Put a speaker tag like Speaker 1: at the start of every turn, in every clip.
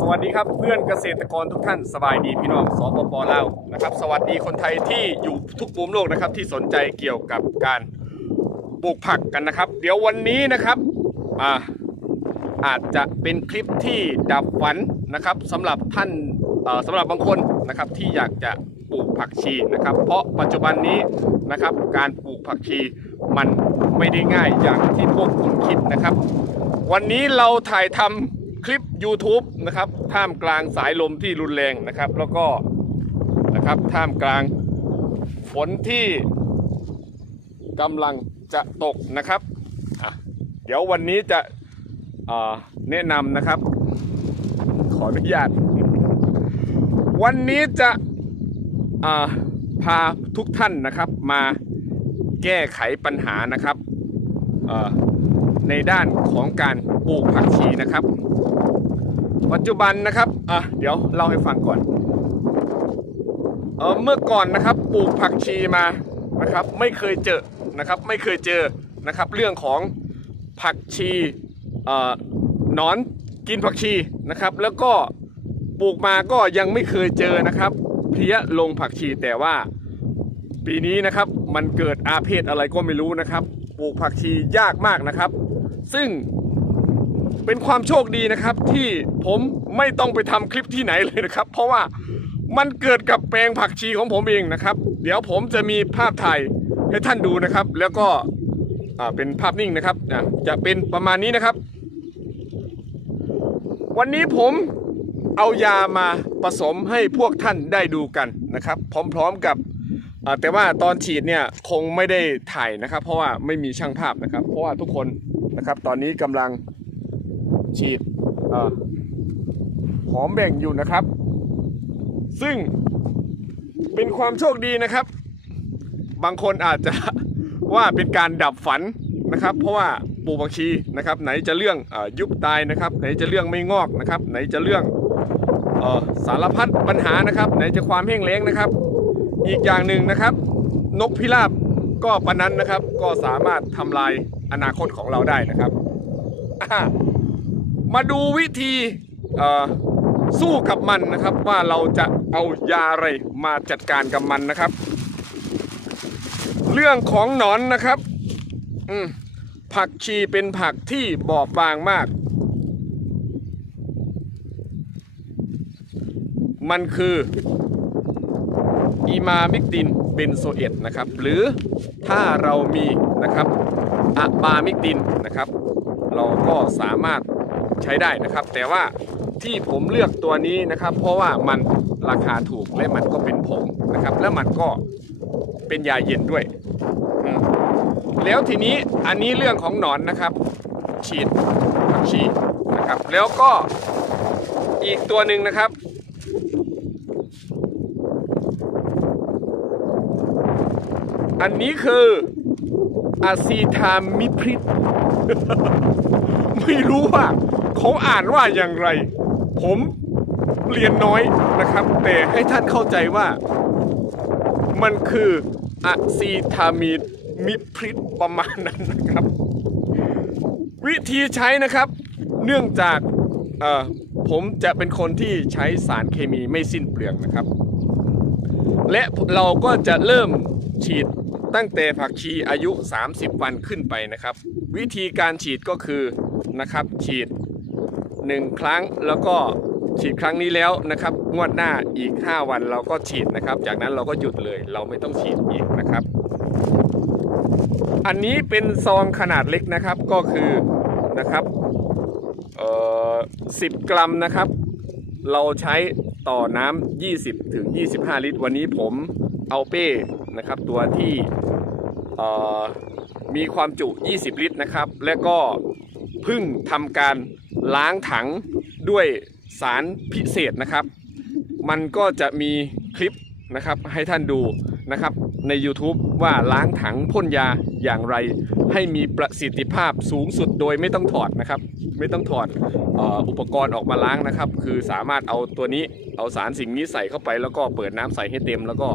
Speaker 1: สวัสดีครับเพื่อนเกษตรกรทุกท่านสบายดีพี่น้องสปปลาวนะครับ สวัสดีคนไทยที่อยู่ทุกมุมโลกนะครับ ที่สนใจเกี่ยวกับการปลูกผักกันนะครับ เดี๋ยววันนี้นะครับอ่าอาจจะเป็นคลิปที่ดับฝันนะครับสำหรับท่านสำหรับบางคนนะครับที่อยากจะปลูกผักชีนะครับ เพราะปัจจุบันนี้นะครับ การปลูกผักชีมันไม่ได้ง่ายอย่างที่พวกคุณคิดนะครับ วันนี้เราถ่ายทำ คลิป YouTube นะครับท่ามกลางสายลมที่รุนแรงนะครับ แล้วก็นะครับท่ามกลางฝนที่กำลังจะตกนะครับเดี๋ยววันนี้จะแนะนำนะครับ ขออนุญาต วันนี้จะาพาทุกท่านนะครับมาแก้ไขปัญหานะครับในด้านของการปลูกผักชีนะครับ ปัจจุบันนะครับอะเดี๋ยวเล่าให้ฟังก่อนเออเมื่อก่อนนะครับปลูกผักชีมานะครับ ไม่เคยเจอนะครับไม่เคยเจอนะครับ เรื่องของผักชีเอ่อนอนกินผักชีนะครับ แล้วก็ปลูกมาก็ยังไม่เคยเจอนะครับ เพี้ยลงผักชีแต่ว่าปีนี้นะครับมันเกิดอาเพศอะไรก็ไม่รู้นะครับ ปลูกผักชียากมากนะครับ ซึ่ง เป็นความโชคดีนะครับ ที่ผมไม่ต้องไปทำคลิปที่ไหนเลยนะครับ เพราะว่ามันเกิดกับแปลงผักชีของผมเองนะครับ เดี๋ยวผมจะมีภาพถ่ายให้ท่านดูนะครับ แล้วก็เป็นภาพนิ่งนะครับอะจะเป็นประมาณนี้นะครับ วันนี้ผมเอายามาผสมให้พวกท่านได้ดูกันนะครับ พร้อมๆกับแต่ว่าตอนฉีดเนี่ยคงไม่ได้ถ่ายนะครับ เพราะว่าไม่มีช่างภาพนะครับ เพราะว่าทุกคนนะครับ ตอนนี้กำลัง ฉีดหอมแบ่งอยู่นะครับ ซึ่งเป็นความโชคดีนะครับ บางคนอาจจะว่าเป็นการดับฝันนะครับ เพราะว่าปลูกผักชีนะครับ ไหนจะเรื่องอยุบตายนะครับ ไหนจะเรื่องไม่งอกนะครับ ไหนจะเรื่องออสารพัดปัญหานะครับ ไหนจะความแห้งแล้งนะครับ อีกอย่างหนึ่งนะครับ นกพิราบก็ปะนั้นนะครับ ก็สามารถทำลายอนาคตของเราได้นะครับ มาดูวิธีสู้กับมันนะครับ ว่าเราจะเอายาอะไรมาจัดการกับมันนะครับ เรื่องของหนอนนะครับผักชีเป็นผักที่บอบบางมาก มันคืออีมามิกตินเบนโซเอตนะครับ หรือถ้าเรามีนะครับอะบามิกตินนะครับ เราก็สามารถ ใช้ได้นะครับ แต่ว่าที่ผมเลือกตัวนี้นะครับ เพราะว่ามันราคาถูกและมันก็เป็นผงนะครับ และมันก็เป็นยาเย็นด้วย แล้วทีนี้อันนี้เรื่องของหนอนนะครับ ฉีดผักชีนะครับ แล้วก็อีกตัวหนึ่งนะครับ อันนี้คืออะซีทามิพริดไม่รู้ว่า เขาอ่านว่าอย่างไร ผมเรียนน้อยนะครับ แต่ให้ท่านเข้าใจว่า มันคืออะซีทามีมิพริดประมาณนั้นนะครับ วิธีใช้นะครับ เนื่องจากผมจะเป็นคนที่ใช้สารเคมีไม่สิ้นเปลืองนะครับ และเราก็จะเริ่มฉีดตั้งแต่ผักชีอายุ 30 วันขึ้นไปนะครับ วิธีการฉีดก็คือนะครับ ฉีด 1 ครั้งแล้วก็ฉีดครั้งนี้แล้วนะครับ งวดหน้าอีก 5 วันเราก็ฉีดนะครับ จากนั้นเราก็หยุดเลยเราไม่ต้องฉีดอีกนะครับ อันนี้เป็นซองขนาดเล็กนะครับก็คือนะครับเอ่อ10กรัมนะครับ เราใช้ต่อน้ำ20ถึง25 ลิตร วันนี้ผมเอาเป้นะครับตัวที่เอ่อมีความจุ 20 ลิตรนะครับ และก็เพึ่งทำการ ล้างถังด้วยสารพิเศษนะครับ มันก็จะมีคลิปนะครับให้ท่านดูนะครับใน YouTube ว่าล้างถังพ่นยาอย่างไร ให้มีประสิทธิภาพสูงสุดโดยไม่ต้องถอดนะครับ ไม่ต้องถอดอออุปกรณ์ออกมาล้างนะครับ คือสามารถเอาตัวนี้เอาสารสิ่งนี้ใส่เข้าไป แล้วก็เปิดน้ำใส่ให้เต็ม แล้วก็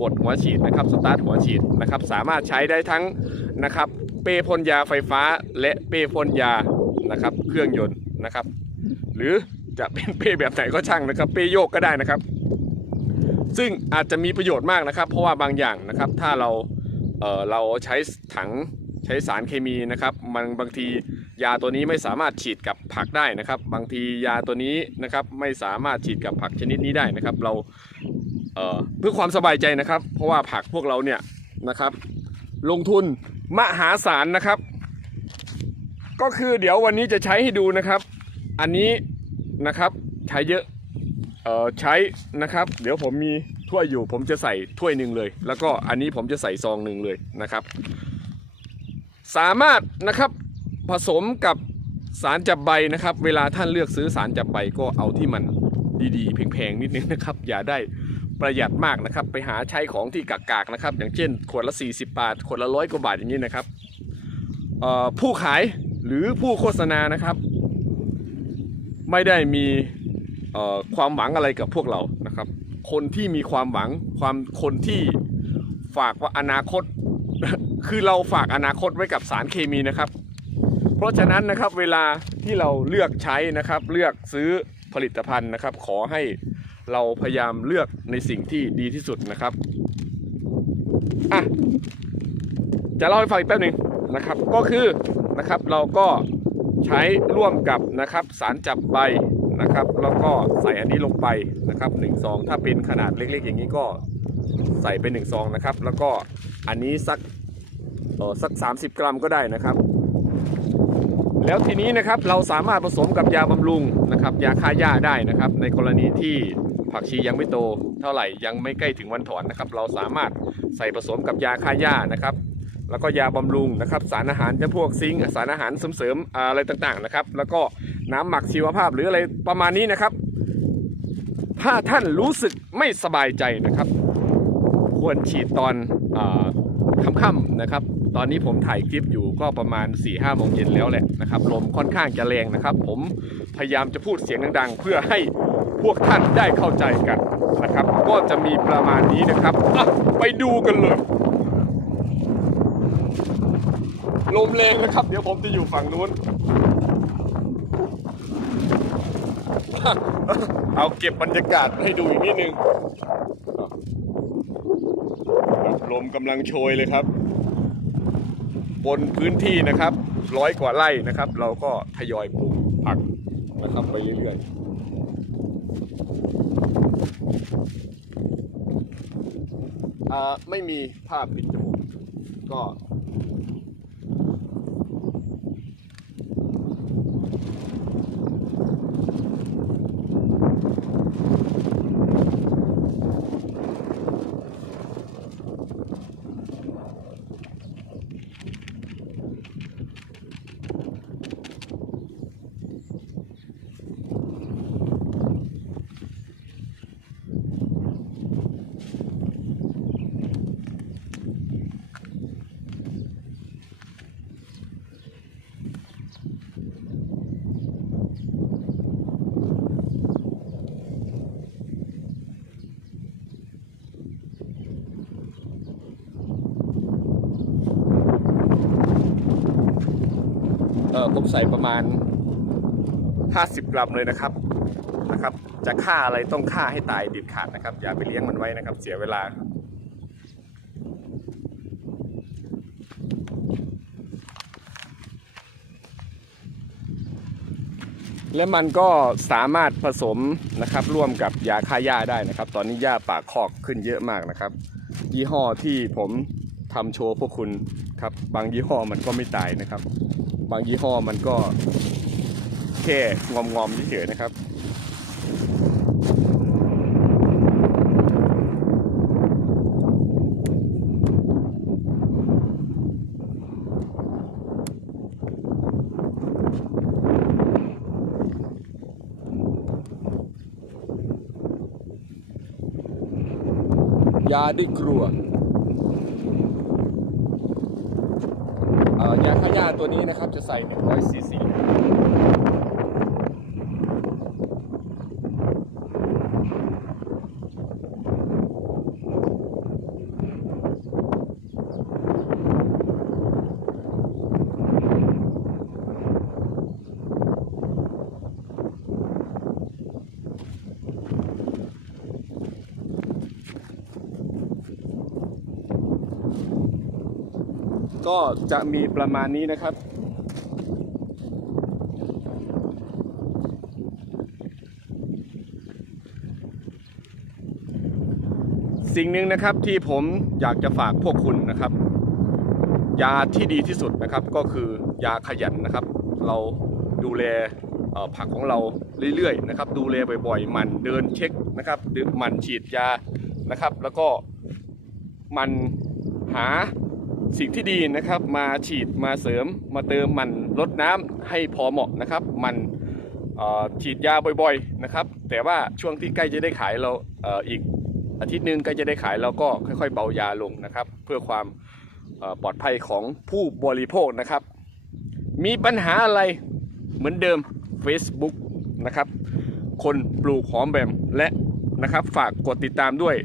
Speaker 1: กดหัวฉีดนะครับสตาร์ทหัวฉีดนะครับ สามารถใช้ได้ทั้งนะครับ เป้พ่นยาไฟฟ้าและเป้พ่นยา นะครับ เครื่องยนต์นะครับ หรือจะเป็นเป้แบบไหนก็ช่างนะครับ เป้โยกก็ได้นะครับ ซึ่งอาจจะมีประโยชน์มากนะครับ เพราะว่าบางอย่างนะครับ ถ้าเราเเราใช้ถังใช้สารเคมีนะครับ มันบางทียาตัวนี้ไม่สามารถฉีดกับผักได้นะครับ บางทียาตัวนี้นะครับไม่สามารถฉีดกับผักชนิดนี้ได้นะครับ เราเเพื่อความสบายใจนะครับ เพราะว่าผักพวกเราเนี่ยนะครับ ลงทุนมหาศาลนะครับ ก็คือเดี๋ยววันนี้จะใช้ให้ดูนะครับ อันนี้นะครับใช้เยอะเอ่อใช้นะครับ เดี๋ยวผมมีถ้วยอยู่ ผมจะใส่ถ้วยหนึ่งเลย แล้วก็อันนี้ผมจะใส่ซองหนึ่งเลยนะครับ สามารถนะครับผสมกับสารจับใบนะครับ เวลาท่านเลือกซื้อสารจับใบก็เอาที่มันดีๆแพงๆนิดนึงนะครับ อย่าได้ประหยัดมากนะครับ ไปหาใช้ของที่กากๆนะครับ อย่างเช่น ขวดละ 40 บาท ขวดละร้อยกว่าบาทอย่างนี้นะครับผู้ขาย หรือผู้โฆษณานะครับ ไม่ได้มีความหวังอะไรกับพวกเรานะครับ คนที่มีความหวังความคนที่ฝากว่าอนาคต คือเราฝากอนาคตไว้กับสารเคมีนะครับ เพราะฉะนั้นนะครับเวลาที่เราเลือกใช้นะครับ เลือกซื้อผลิตภัณฑ์นะครับ ขอให้เราพยายามเลือกในสิ่งที่ดีที่สุดนะครับอะจะเล่าให้ฟังอีกแป๊บหนึ่งนะครับ ก็คือ นะครับ เราก็ใช้ร่วมกับนะครับสารจับใบนะครับแล้วก็ใส่อันนี้ลงไปนะครับหนึ่งซองถ้าเป็นขนาดเล็กๆ อย่างนี้ก็ใส่ไปหนึ่งซองนะครับ แล้วก็อันนี้สักเออสัก 30 กรัมก็ได้นะครับ แล้วทีนี้นะครับเราสามารถผสมกับยาบำรุงนะครับยาฆ่าหญ้าได้นะครับ ในกรณีที่ผักชียังไม่โตเท่าไหร่ยังไม่ใกล้ถึงวันถอนนะครับ เราสามารถใส่ผสมกับยาฆ่าหญ้านะครับ แล้วก็ยาบำรุงนะครับ สารอาหารจำพวกซิงค์สารอาหารเสริมๆอะไรต่างๆนะครับ แล้วก็น้ำหมักชีวภาพหรืออะไรประมาณนี้นะครับ ถ้าท่านรู้สึกไม่สบายใจนะครับ ควรฉีดตอนอค่ำๆนะครับ ตอนนี้ผมถ่ายคลิปอยู่ก็ประมาณ4ี่ห้าโมงเย็นแล้วแหละนะครับ ลมค่อนข้างจะแรงนะครับ ผมพยายามจะพูดเสียงดัง ๆ เพื่อให้พวกท่านได้เข้าใจกันนะครับ ก็จะมีประมาณนี้นะครับ ไปดูกันเลย ลมแรงนะครับ เดี๋ยวผมจะอยู่ฝั่งนู้น เอาเก็บบรรยากาศให้ดูอีกนิดนึง ลมกำลังโชยเลยครับ บนพื้นที่นะครับ ร้อยกว่าไร่นะครับ เราก็ทยอยปลูกผักนะครับไปเรื่อยๆไม่มีผ้าปิดจมูกก็ ผมใส่ประมาณ 50 กรัมเลยนะครับนะครับ จะฆ่าอะไรต้องฆ่าให้ตายเด็ดขาดนะครับ อย่าไปเลี้ยงมันไว้นะครับ เสียเวลาและมันก็สามารถผสมนะครับร่วมกับยาฆ่าหญ้าได้นะครับ ตอนนี้หญ้าป่าคอกขึ้นเยอะมากนะครับ ยี่ห้อที่ผมทำโชว์พวกคุณครับ บางยี่ห้อมันก็ไม่ตายนะครับ บางยี่ห้อมันก็แค่งอมงอมๆเฉยๆนะครับยาด้วยครัวเอ่อยาฆ่าหญ้า ตัวนี้นะครับจะใส่100ซีซี ก็จะมีประมาณนี้นะครับ สิ่งหนึ่งนะครับที่ผมอยากจะฝากพวกคุณนะครับ ยาที่ดีที่สุดนะครับก็คือยาขยันนะครับ เราดูแลผักของเราเรื่อยๆนะครับดูแลบ่อยๆหมันเดินเช็คนะครับดึกมันฉีดยานะครับ แล้วก็มันหา สิ่งที่ดีนะครับมาฉีดมาเสริมมาเติมมันลดน้ำให้พอเหมาะนะครับ มันฉีดยาบ่อยๆนะครับ แต่ว่าช่วงที่ใกล้จะได้ขายเราเอ,อีกอาทิตย์หนึงใกล้จะได้ขายเราก็ค่อยๆ เบายาลงนะครับ เพื่อความปลอดภัยของผู้บริโภคนะครับ มีปัญหาอะไรเหมือนเดิม Facebook นะครับคนปลูกหอมแบมและนะครับฝากกดติดตามด้วย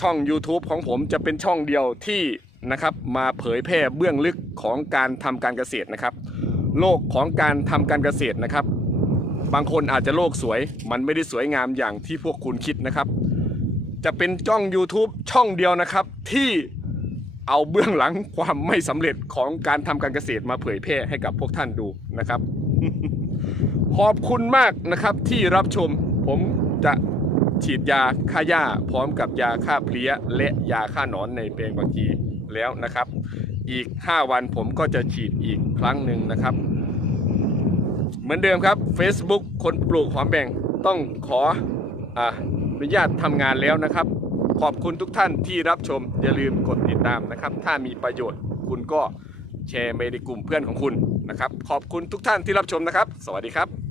Speaker 1: ช่อง YouTube ของผมจะเป็นช่องเดียวที่ นะครับ มาเผยแพร่เบื้องลึกของการทำการเกษตรนะครับ โลกของการทำการเกษตรนะครับ บางคนอาจจะโลกสวย มันไม่ได้สวยงามอย่างที่พวกคุณคิดนะครับ จะเป็นช่อง YouTube ช่องเดียวนะครับที่เอาเบื้องหลังความไม่สำเร็จของการทำการเกษตรมาเผยแพร่ให้กับพวกท่านดูนะครับ ขอบคุณมากนะครับที่รับชมผมจะฉีดยาฆ่าหญ้าพร้อมกับยาฆ่าเพลี้ย และยาฆ่าหนอนในแปลงบางที แล้วนะครับ อีก 5 วันผมก็จะฉีดอีกครั้งหนึ่งนะครับ เหมือนเดิมครับ Facebook คนปลูกหอมแบ่งต้องขออาอนุญาตทำงานแล้วนะครับ ขอบคุณทุกท่านที่รับชม อย่าลืมกดติดตามนะครับ ถ้ามีประโยชน์คุณก็แชร์ไปในกลุ่มเพื่อนของคุณนะครับ ขอบคุณทุกท่านที่รับชมนะครับ สวัสดีครับ